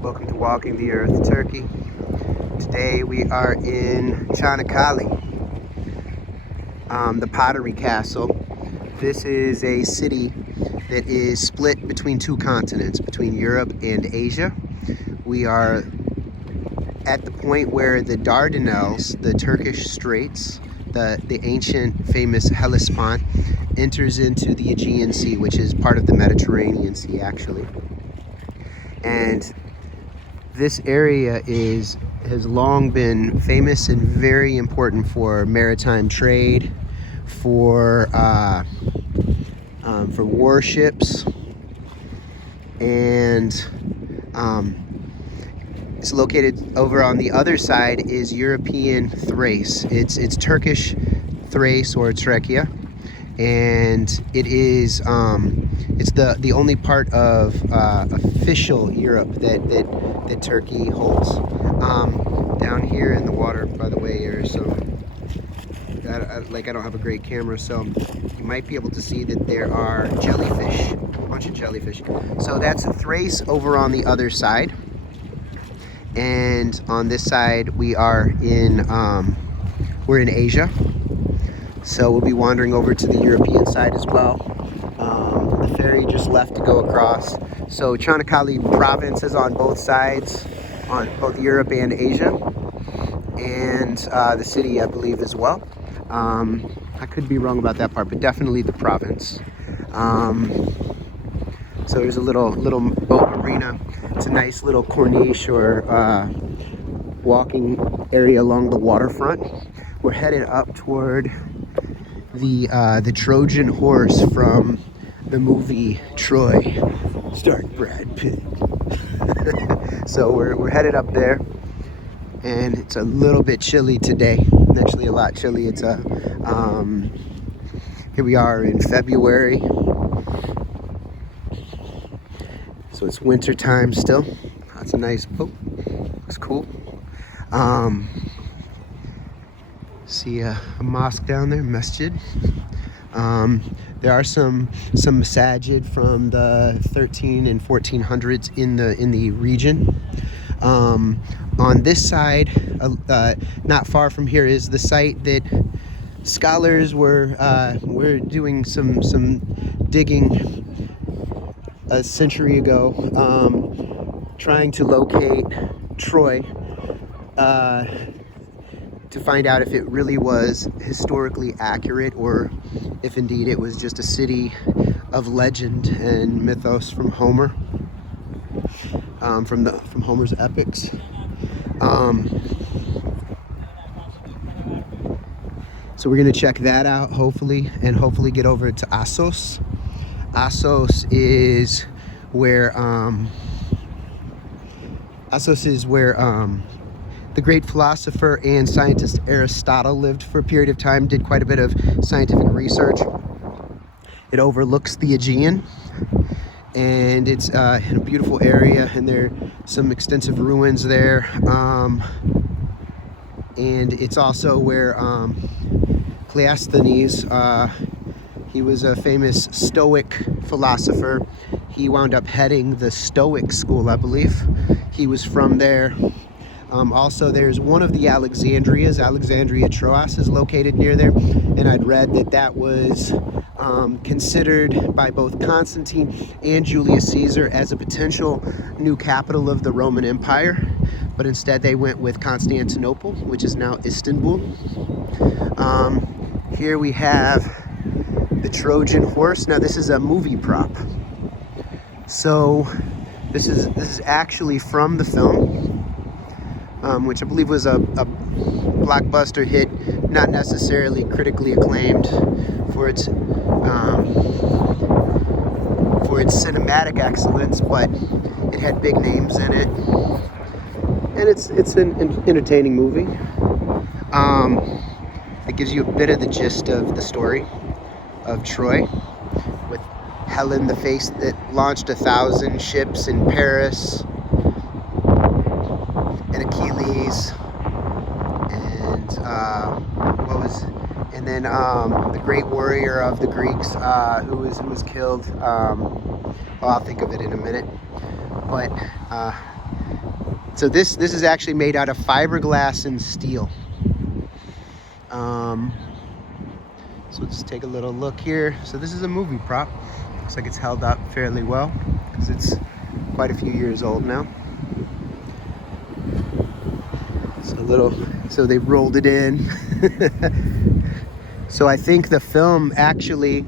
Welcome to Walking the Earth, Turkey. Today we are in Çanakkale, the Pottery Castle. This is a city that is split between two continents, between Europe and Asia. We are at the point where the Dardanelles, the Turkish Straits, the ancient famous Hellespont, enters into the Aegean Sea, which is part of the Mediterranean Sea actually. And this area has long been famous and very important for maritime trade, for warships, and it's located over on the other side is European Thrace. It's Turkish Thrace or Trachea, and it is it's the only part of official Europe that Turkey holds. Down here in the water, by the way, there's some. I don't have a great camera, so you might be able to see that there are jellyfish, a bunch of jellyfish. So that's Thrace over on the other side, and on this side we are we're in Asia. So we'll be wandering over to the European side as well. The ferry just left to go across. So Çanakkale province is on both sides, on both Europe and Asia, and the city, I believe, as well. I could be wrong about that part, but definitely the province. So there's a little boat marina. It's a nice little corniche or walking area along the waterfront. We're headed up toward the Trojan Horse from the movie Troy, starring Brad Pitt. So we're headed up there, and it's a little bit chilly today. Actually, a lot chilly. It's here we are in February, so it's winter time still. That's a nice boat. Looks cool. See a mosque down there, masjid. There are some masajid from the 13 and 1400s in the region. On this side, not far from here, is the site that scholars were doing some digging a century ago, trying to locate Troy, to find out if it really was historically accurate, or if indeed it was just a city of legend and mythos from Homer, from Homer's epics. So we're gonna check that out, hopefully get over to Assos. Assos is where the great philosopher and scientist Aristotle lived for a period of time, did quite a bit of scientific research. It overlooks the Aegean, and it's in a beautiful area, and there are some extensive ruins there. And it's also where Cleisthenes, he was a famous Stoic philosopher. He wound up heading the Stoic school, I believe. He was from there. Also, there's one of the Alexandrias, Alexandria Troas, is located near there, and I'd read that was considered by both Constantine and Julius Caesar as a potential new capital of the Roman Empire, but instead they went with Constantinople, which is now Istanbul. Here we have the Trojan Horse. Now this is a movie prop, so this is actually from the film, which I believe was a blockbuster hit, not necessarily critically acclaimed for its cinematic excellence, but it had big names in it, and it's an entertaining movie. It gives you a bit of the gist of the story of Troy, with Helen, the face that launched 1,000 ships in Paris, and Achilles, and then the great warrior of the Greeks, who was killed. I'll think of it in a minute. But So this is actually made out of fiberglass and steel. So let's take a little look here. So this is a movie prop. Looks like it's held up fairly well because it's quite a few years old now. So they rolled it in. So I think the film actually,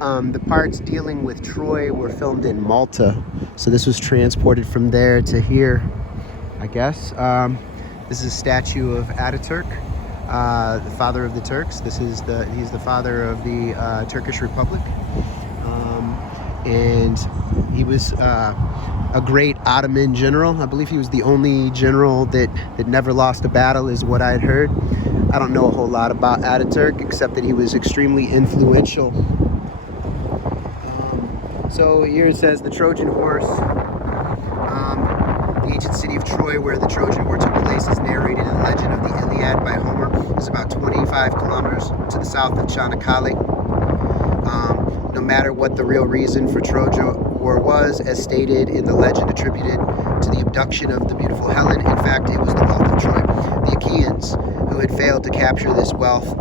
the parts dealing with Troy were filmed in Malta. So this was transported from there to here, I guess. This is a statue of Ataturk, the father of the Turks. He's the father of the Turkish Republic. And he was a great Ottoman general. I believe he was the only general that never lost a battle, is what I'd heard. I don't know a whole lot about Ataturk, except that he was extremely influential. So here it says the Trojan Horse. The ancient city of Troy, where the Trojan War took place, is narrated in the legend of the Iliad by Homer. It's about 25 kilometers to the south of Canukkale. No matter what the real reason for Trojan War was, as stated in the legend attributed to the abduction of the beautiful Helen, in fact, it was the wealth of Troy. The Achaeans, who had failed to capture this wealthy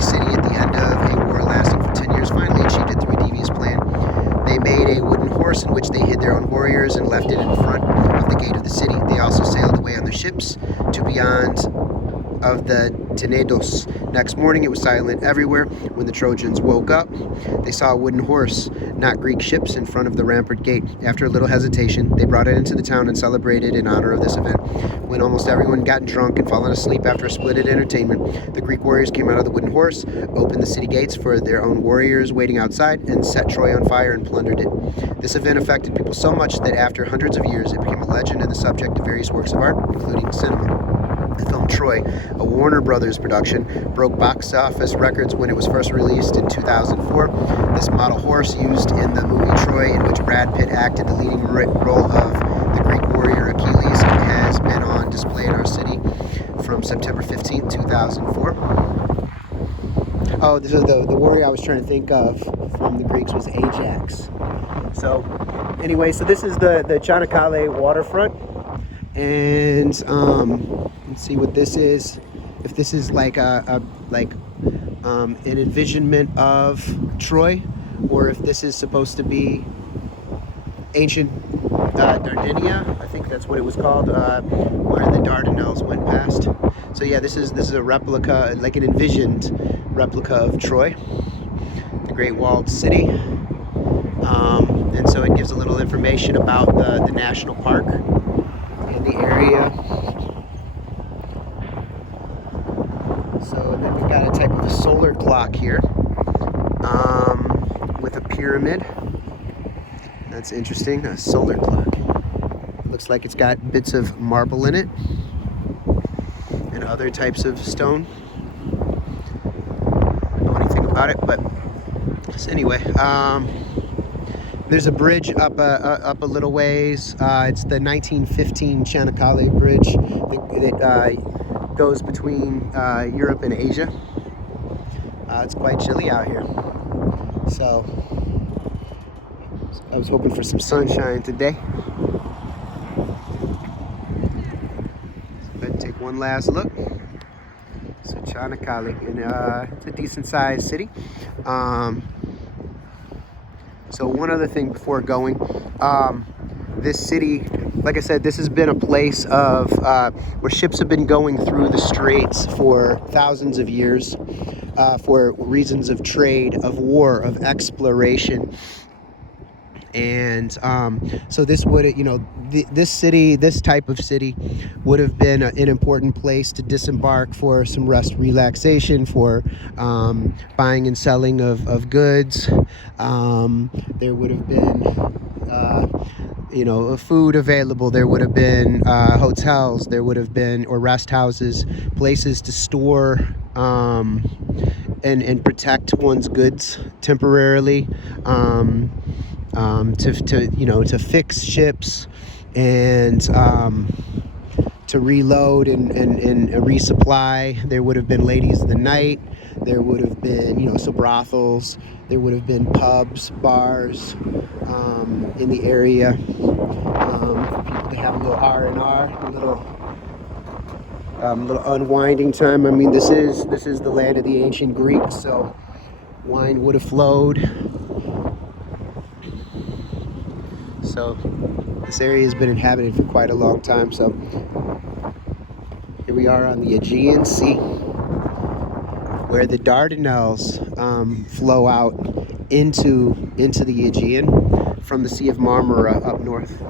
city at the end of a war lasting for 10 years, finally achieved it through a devious plan. They made a wooden horse in which they hid their own warriors and left it in front of the gate of the city. They also sailed away on their ships to beyond of the Tenedos. Next morning, it was silent everywhere. When the Trojans woke up, they saw a wooden horse, not Greek ships, in front of the rampart gate. After a little hesitation, they brought it into the town and celebrated in honor of this event. When almost everyone got drunk and fallen asleep after a splendid entertainment, the Greek warriors came out of the wooden horse, opened the city gates for their own warriors waiting outside, and set Troy on fire and plundered it. This event affected people so much that after hundreds of years, it became a legend and the subject of various works of art, including cinema. The film Troy, a Warner Brothers production, broke box office records when it was first released in 2004. This model horse used in the movie Troy, in which Brad Pitt acted the leading role of the Greek warrior Achilles, has been on display in our city from September 15, 2004. Oh, this is the warrior I was trying to think of from the Greeks was Ajax. So anyway, so this is the Canukkale waterfront. And let's see what this is. If this is like an envisionment of Troy, or if this is supposed to be ancient Dardanelle, I think that's what it was called, where the Dardanelles went past. So yeah, this is a replica, like an envisioned replica of Troy, the Great Walled City. And so it gives a little information about the national park in the area. So then we've got a type of a solar clock here, with a pyramid. That's interesting, a solar clock. Looks like it's got bits of marble in it and other types of stone. I don't know anything about it, but so anyway, there's a bridge up a little ways. It's the 1915 Canukkale Bridge that goes between Europe and Asia. It's quite chilly out here, so I was hoping for some sunshine today. So go ahead and take one last look. So Canukkale, and it's a decent sized city. So one other thing before going, this city, like I said, this has been a place of where ships have been going through the straits for thousands of years, for reasons of trade, of war, of exploration. And so this would, this city, this type of city would have been an important place to disembark for some rest, relaxation, for buying and selling of goods. There would have been, food available. There would have been hotels. There would have been, or rest houses, places to store and protect one's goods temporarily. To fix ships and to reload and resupply. There would have been ladies of the night. There would have been, you know, some brothels. There would have been pubs, bars in the area. People to have a little R&R, a little unwinding time. I mean, this is the land of the ancient Greeks, so wine would have flowed. So this area has been inhabited for quite a long time. So here we are on the Aegean Sea, where the Dardanelles flow out into the Aegean from the Sea of Marmara up north.